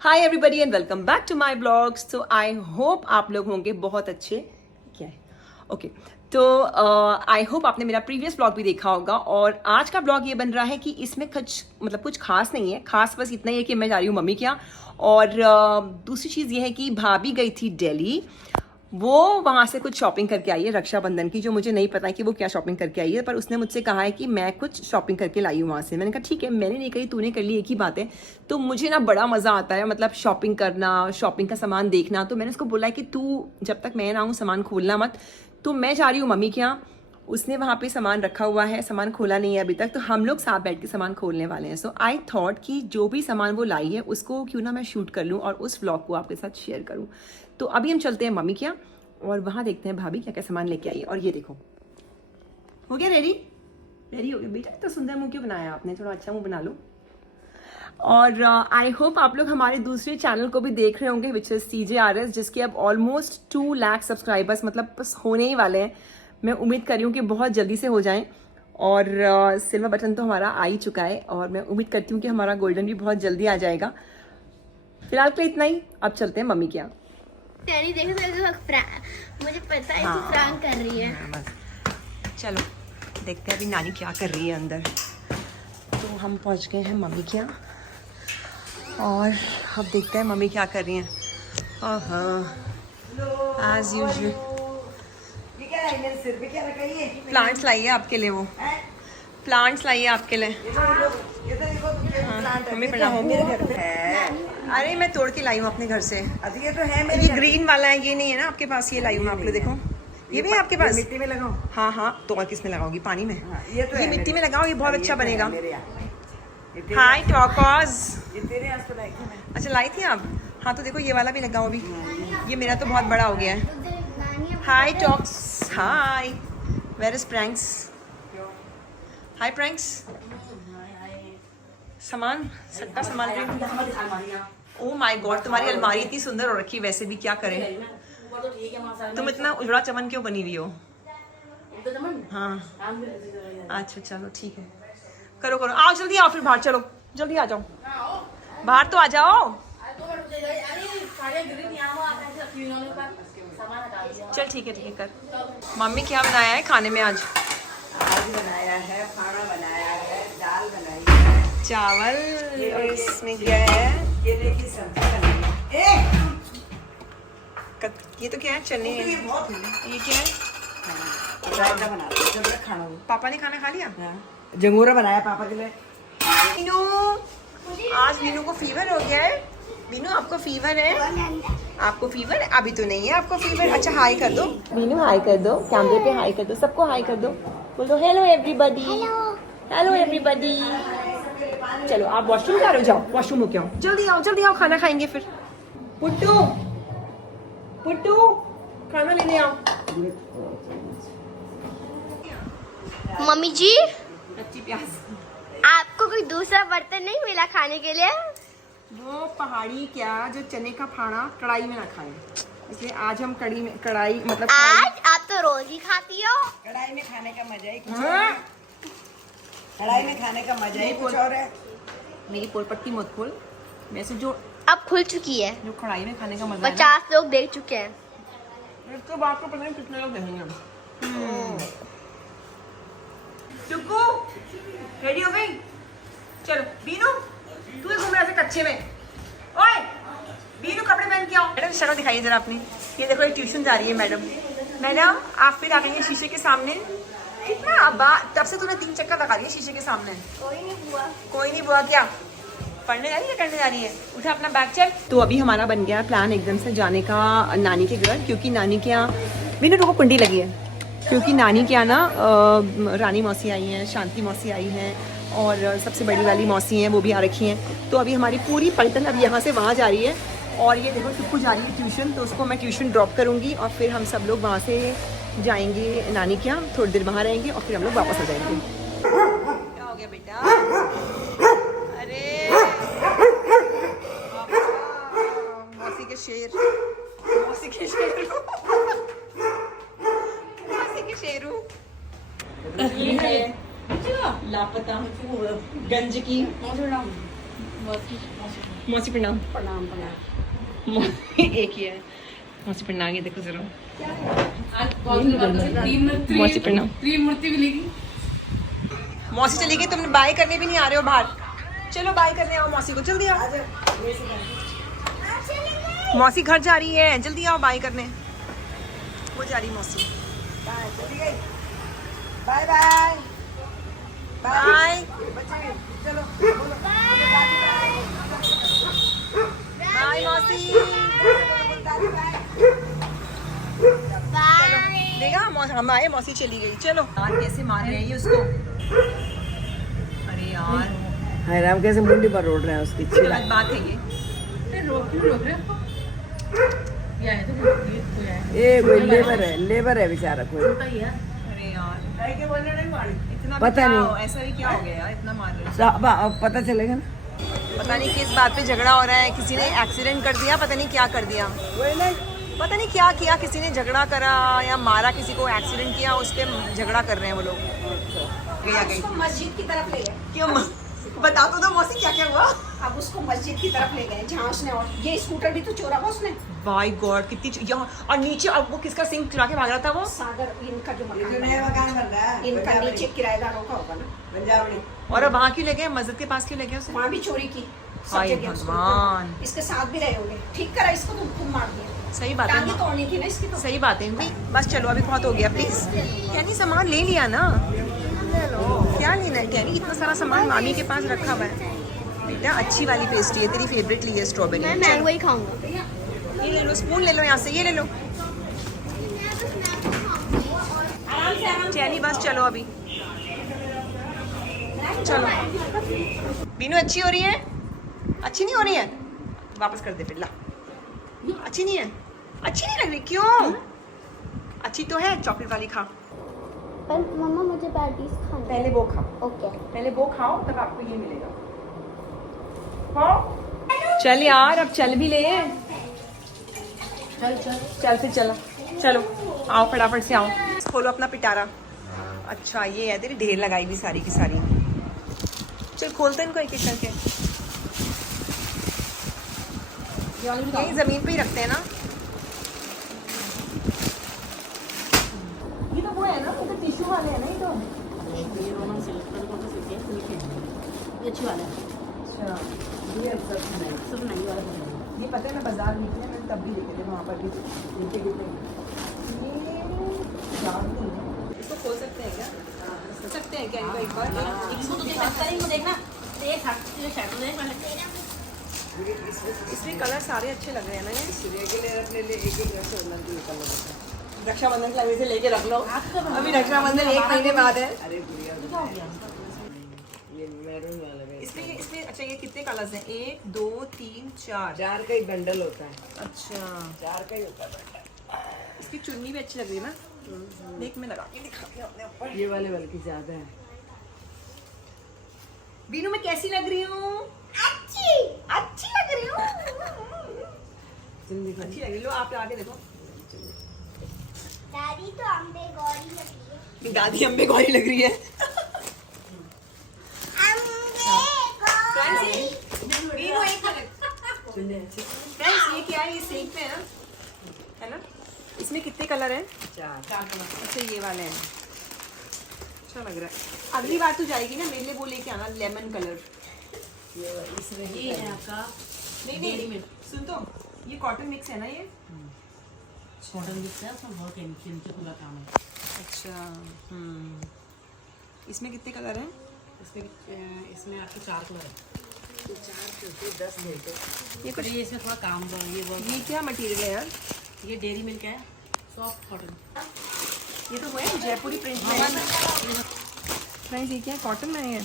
Hi everybody and welcome back to my blogs. तो I hope आप लोग होंगे बहुत अच्छे। क्या है ओके तो आई होप आपने मेरा प्रीवियस ब्लॉग भी देखा होगा। और आज का ब्लॉग ये बन रहा है कि इसमें कुछ खास नहीं है। खास बस इतना ही है कि मैं जा रही हूँ मम्मी के यहाँ। और दूसरी चीज़ ये है कि भाभी गई थी दिल्ली, वो वहाँ से कुछ शॉपिंग करके आई है रक्षाबंधन की, जो मुझे नहीं पता है कि वो क्या शॉपिंग करके आई है, पर उसने मुझसे कहा है कि मैं कुछ शॉपिंग करके लाई हूँ वहाँ से। मैंने कहा ठीक है, मैंने नहीं कही, तूने कर ली, एक ही बात है। तो मुझे ना बड़ा मज़ा आता है, मतलब शॉपिंग करना, शॉपिंग का सामान देखना। तो मैंने उसको बोला है कि तू जब तक मैं ना आऊँ सामान खोलना मत। तो मैं जा रही हूँ मम्मी के यहाँ, उसने वहाँ पे सामान रखा हुआ है, सामान खोला नहीं है अभी तक, तो हम लोग साथ बैठ के सामान खोलने वाले हैं। सो आई थॉट कि जो भी सामान वो लाई है उसको क्यों ना मैं शूट कर लूँ और उस व्लॉग को आपके साथ शेयर करूँ। तो अभी हम चलते हैं मम्मी के यहाँ और वहाँ देखते हैं भाभी क्या क्या सामान लेके आई है। और ये देखो, हो गया रेडी? रेडी हो गया बेटा? इतना सुंदर मुंह क्यों बनाया आपने? थोड़ा अच्छा मुंह बना लो। और आई होप आप लोग हमारे दूसरे चैनल को भी देख रहे होंगे, विच इज CJRS, जिसके अब ऑलमोस्ट 2 लाख सब्सक्राइबर्स मतलब बस होने ही वाले हैं। मैं उम्मीद कर रही हूँ कि बहुत जल्दी से हो जाएं। और सिल्वर बटन तो हमारा आ ही चुका है और मैं उम्मीद करती हूँ कि हमारा गोल्डन भी बहुत जल्दी आ जाएगा। फिलहाल के लिए इतना ही, अब चलते हैं मम्मी के यहाँ। मुझे पता है तू प्रैंक कर रही है। बस चलो देखते हैं अभी नानी क्या कर रही है अंदर। तो हम पहुंच गए हैं मम्मी के यहाँ और अब देखते हैं मम्मी क्या कर रही हैं। एज यूजुअल प्लांट्स लाई है आपके लिए, वो प्लांट्स लाई है आपके लिए। मम्मी प्रणाम। अरे मैं तोड़ के लाई हूँ अपने घर से। ये तो है ये ग्रीन वाला है, ये नहीं है ना आपके पास? ये लाई हूँ मैं आपके लिए, देखो ये भी है आपके पास। मिट्टी में लगाओ। हाँ हाँ, तो और किस में लगाओगी? पानी में? ये तो ये मिट्टी में लगाओ, ये बहुत अच्छा बनेगा। मेरे हाय टॉकॉज। ये तेरे वास्ते लाई थी मैं। अच्छा लाई थी आप? हाँ तो देखो ये वाला भी लगाओ अभी, ये मेरा तो बहुत बड़ा हो गया है। Hi talks, hi. Where is pranks? Hi pranks. सामान सट्टा सामान भी। ओह माय गॉड, तुम्हारी अलमारी इतनी सुंदर हो रखी है, वैसे भी क्या करें। तुम इतना उजड़ा चमन क्यों बनी हुई हो? हाँ अच्छा चलो ठीक है, करो करो, आओ जल्दी आओ, फिर बाहर चलो, जल्दी आ जाओ, बाहर तो आ जाओ। चल ठीक है कर। मम्मी क्या बनाया है खाने में आज? आज बनाया है, खाना बनाया है, दाल बनाई है, चावल, और इसमें क्या है? केले की सब्जी बनाई है। ये तो क्या है? चने हैं। ये बहुत है। ये क्या है? रायता बना दिया, जब तक खाना हो। पापा ने खाना खा लिया? जंगूरा बनाया पापा के लिए। मीनू, आज मीनू को फीवर हो गया है। मीनू आपको फीवर है? आपको फीवर है? अभी तो नहीं है आपको फीवर। अच्छा हाई कर दो मीनू, हाई कर दो, कैमरे पे हाई कर दो, सबको हाई कर दो, बोलो हेलो एवरीबॉडी। Hello everybody. चलो आप वॉशरूम जा रहे हो, जाओ वॉशरूम होके आओ, जल्दी आओ, खाना खाएंगे फिर। पुट्टू पुट्टू खाना लेने आओ। मम्मी जी, कच्ची प्याज। आपको कोई दूसरा बर्तन नहीं मिला खाने के लिए? वो पहाड़ी क्या, जो चने का फाड़ा कढ़ाई में ना खाएं, इसलिए आज हम कढ़ाई मतलब आज आप तो रोज ही खाती हो। कढ़ाई में खाने का मजा ही कुछ और है। कढ़ाई में खाने का मजा ही कुछ और है। मेरी पोलपट्टी मत खोल, वैसे जो अब खुल चुकी है, जो कढ़ाई में खाने का मजा है 50 लोग देख चुके हैं। ना, इसके बाद को पता नहीं कितने लोग देखेंगे। टुकू रेडी हो गई? चलो बीनू, तू ही घूम रहा है कच्चे में। ओए बीनू, कपड़े पहन के आओ। मैडम शक्ल दिखाइए जरा अपनी। ये देखो ये ट्यूशन जा रही है मैडम आप फिर आ गई हैं शीशे के सामने। कितना तब से तूने 3 चक्कर लगा दिए शीशे के सामने। कोई नहीं बुआ क्या पढ़ने जा रही है, करने जा रही है? उठा अपना बैग चल। तो अभी हमारा बन गया प्लान एकदम से जाने का नानी के घर, क्योंकि नानी के यहाँ मीनू को कुंडी लगी है, क्योंकि नानी के यहाँ ना रानी मौसी आई हैं, शांति मौसी आई हैं और सबसे बड़ी वाली मौसी हैं, वो भी आ रखी हैं। तो अभी हमारी पूरी पलटन अब यहाँ से वहाँ जा रही है। और ये देखो टुक्कू जा रही है ट्यूशन, तो उसको मैं ट्यूशन ड्रॉप करूँगी और फिर हम सब लोग वहाँ से जाएंगे नानी के यहाँ, थोड़ी देर वहाँ रहेंगे और फिर हम लोग वापस आ जाएंगे। क्या हो गया बेटा? अरे मौसी के शेर, मौसी के शेरू, मौसी के शेरू। ये है लापता गंज की मौसी प्रणाम। प्रणाम प्रणाम। एक ही है मौसी प्रणाम, ये देखो जरा। मौसी प्रणाम। त्रिमूर्ति मिलेगी। मौसी चली गई, तुम बाय करने भी नहीं आ रहे हो बाहर। चलो बाय करने आओ मौसी को, जल्दी आओ। मौसी घर जा रही है, जल्दी आओ बाय करने। वो जा रही मौसी। चली गई। बाय बाय बाय बच्चे, चलो बाय मौसी। देखा हम आए, मौसी चली गई। चलो यार कैसे मार रही है उसको। अरे यार हाय राम, कैसे मुंडी पर रोड रहे हैं उसकी चिल्ला। गलत बात है ये। रोक रहे हो? ये है तो कोई है। ये कोई लेबर है बेचारा कोई। छोटा ही है। अरे यार इतना भी पता क्या नहीं। हो, ऐसा भी क्या हो गया यार, इतना मार रहे हैं। अब पता चलेगा ना। पता नहीं किस बात पे झगड़ा हो रहा है, किसी ने एक्सीडेंट कर दिया, पता नहीं क्या कर दिया, वही नहीं, पता नहीं क्या किया, किसी ने झगड़ा करा या मारा किसी को, एक्सीडेंट किया, उस पे झगड़ा कर रहे हैं वो लोग। गया गई मस्जिद की तरफ ले गए। क्यों बता तो दो मौसी क्या क्या हुआ। अब उसको मस्जिद की तरफ ले गए जहाँ उसने, और ये स्कूटर भी तो चोरा हुआ उसने। बाय गॉड कितनी यहाँ और नीचे, अब वो किसका सिंह चुरा के भाग रहा था वो। सागर इनका जो ये जो मकान नया मकान बन रहा है इनका पंजाबड़ी। नीचे किराएदारों का होगा ना, पंजाबड़ी। और अब वहाँ क्यों ले गए, मस्जिद के पास क्यों ले गए उसे। वहाँ भी चोरी की। सब हाय जगह उसको भगवान। इसके साथ भी रहे होंगे, ठीक करा इसको तो खूब मार दिया। सही बात टांगी है, तोड़नी थी ना इसकी तो। सही बात है भाई। बस चलो अभी बहुत हो गया प्लीज। कैनी सामान ले लिया ना, क्या लेना है कैनी, इतना सारा सामान मामी के पास रखा हुआ है। बेटा अच्छी वाली पेस्ट्री है, तेरी फेवरेट ली है स्ट्रॉबेरी। मैं मैंगो ही खाऊंगा। ये ले लो, स्पून ले लो यहाँ से, ये ले लो। कैनी बस चलो अभी, चलो। बीनू अच्छी हो रही है, अच्छी नहीं हो रही है, वापस कर दे फिर। ला अच्छी नहीं है, अच्छी नहीं लग रही, क्यों। अच्छी तो है, चॉकलेट वाली खा। पर मम्मा मुझे पैटीज खानी। पहले वो खाओ, ओके। पहले वो खाओ तब आपको ये मिलेगा। हाँ चल यार, अब चल भी ले। चल फिर चलो, चलो आओ फटाफट से आओ। खोलो अपना पिटारा। अच्छा ये है, तेरी ढेर लगाई भी सारी की सारी। चल खोलते हैं इनको एक एक करके। यही जमीन पे ही रखते हैं ना। ये तो वो है ना, ये तो टिश्यू वाले हैं ना, ये तो। ये रोमन सिल्क का कौन सा सिल्क है? सिल्क है। ये अच्छी वाला है। अच्छा सब नहीं वाला है। ये पता है, मैं बाजार निकले मैंने तब भी देखे थे वहाँ पर भी नीचे कितने। ये याद नहीं है। इसको खोल सकते हैं क्या, खोल सकते हैं क्या इनको एक बार। इसको तो देखना करेंगे, देखना देख ये शर्ट देख मैंने। इसमें कलर सारे अच्छे लग रहे हैं ना ये। रेगुलर ले ले, एक एक रसोईमन की निकल होता है। रक्षाबंधन के अभी से लेके रख लो, अभी रक्षाबंधन 1 महीने बाद है। अरे गुड़िया, ये मैरून वाला है। इसमें अच्छा ये कितने कलर्स हैं, 1 2 3 4। 4 का ही बंडल होता है। अच्छा 4 का ही होता है बंडल। इसकी चुन्नी भी अच्छी लग रही है ना। देख मैं लगा के दिखाती हूँ अपने ऊपर। ये वाले बल्कि ज्यादा है। बीनू मैं कैसी लग रही हूँ, अच्छी लग रही हूँ। अच्छी लग रही, लो आप आके देखो। दादी तो अम्बे गौरी लगी है। दादी अम्बे गौरी लग रही है। बीनू एक मिनट। फ्रेंड्स ये क्या है, ये सेक पे है ना। इसमें कितने कलर हैं, 4 अच्छा ये वाले हैं। अच्छा लग रहा है। अगली बार तू जाएगी ना मेरे लिए वो लेके आना, लेमन कलर। ये है आपका नहीं सुन तो, ये कॉटन मिक्स है ना ये। कॉटन मिक्स है, उसमें बहुत केमिकल का काम है। अच्छा इसमें कितने कलर हैं। इसमें आपके 4 कलर है। 10 देते। ये कुछ, ये इसमें थोड़ा काम ये बहुत। ये क्या मटेरियल है यार। ये डेयरी मिल्क है, सॉफ्ट कॉटन। ये तो वो है जयपुरी प्रिंट में है। फ्रेंड्स ये क्या है, कॉटन में है।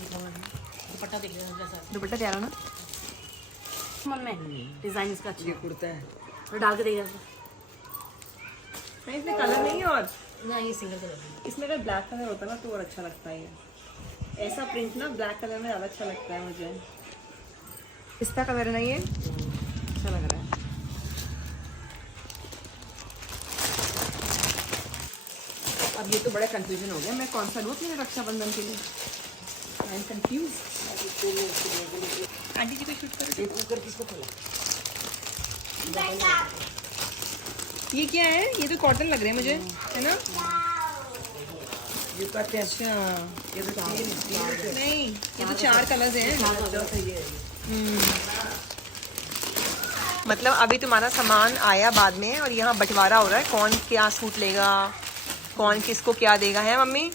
दुपट्टा देख लेना जैसा दुपट्टा प्यारा ना। मन में डिजाइन इसका अच्छा ये कुर्ता है। है, डाल के देखिए। फ्रेंड्स इसमें कलर नहीं है, और ना ये सिंगल कलर है। इसमें अगर ब्लैक कलर होता ना तो और अच्छा लगता है। ये ऐसा प्रिंट ना ब्लैक कलर में ज़्यादा अच्छा लगता है मुझे। पिस्ता कलर है ना ये, अच्छा लग रहा है। अब ये तो बड़ा कंफ्यूजन हो गया, मैं कौन सा लूँ मेरे रक्षाबंधन के लिए। I am confuse. आंटी जी को शूट करो। ये कुकर किसको खोला? ये क्या है? ये तो कॉटन लग रहे हैं मुझे, है ना? ये कहते हैं अच्छा ये तो तीन नहीं, ये तो 4 कलर्स हैं। मतलब अभी तुम्हारा सामान आया बाद में और यहाँ बंटवारा हो रहा है, कौन क्या सूट लेगा, कौन किसको क्या देगा, है मम्मी?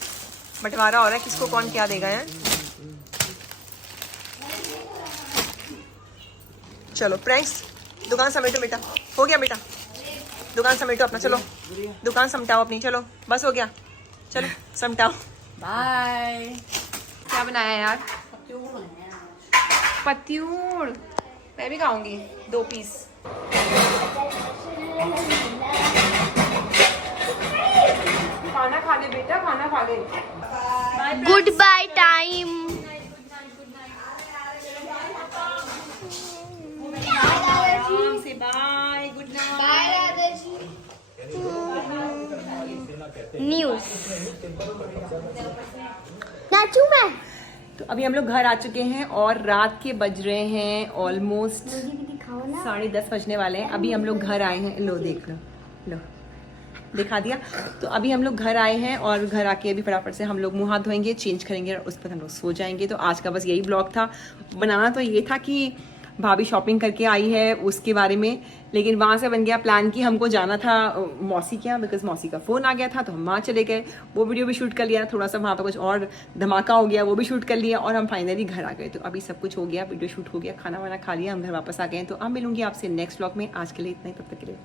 बंटवारा हो रहा है किसको कौन क्या देगा, है? चलो फ्रेंड्स, दुकान समेटो बेटा, हो गया बेटा, दुकान समेटो अपना, चलो दुकान समटाओ अपनी, चलो बस हो गया, चलो समटाओ। बाय। क्या बनाया है यार? पत्यूड़। मैं भी खाऊंगी 2 पीस। खाना खा ले बेटा, खाना खा ले। Good by time. आराम से बाय, गुड नाइट। न्यूज नाचू मैं। तो अभी हम लोग घर आ चुके हैं और रात के बज रहे हैं ऑलमोस्ट 10:30 बजने वाले हैं। अभी हम लोग घर आए हैं, लो देख लो दिखा दिया। तो अभी हम लोग घर आए हैं और घर आके अभी फटाफट से हम लोग मुंह हाथ धोएंगे, चेंज करेंगे और उस पर हम लोग सो जाएंगे। तो आज का बस यही ब्लॉग था। बनाना तो ये था कि भाभी शॉपिंग करके आई है उसके बारे में, लेकिन वहाँ से बन गया प्लान कि हमको जाना था मौसी के यहाँ, बिकॉज मौसी का फ़ोन आ गया था तो हम वहाँ चले गए। वो वीडियो भी शूट कर लिया, थोड़ा सा वहाँ पर कुछ और धमाका हो गया, वो भी शूट कर लिया और हम फाइनली घर आ गए। तो अभी सब कुछ हो गया, वीडियो शूट हो गया, खाना वाना खा लिया, हम घर वापस आ गए। तो अब मिलूंगी आपसे नेक्स्ट ब्लॉग में। आज के लिए इतना ही, तब तक के लिए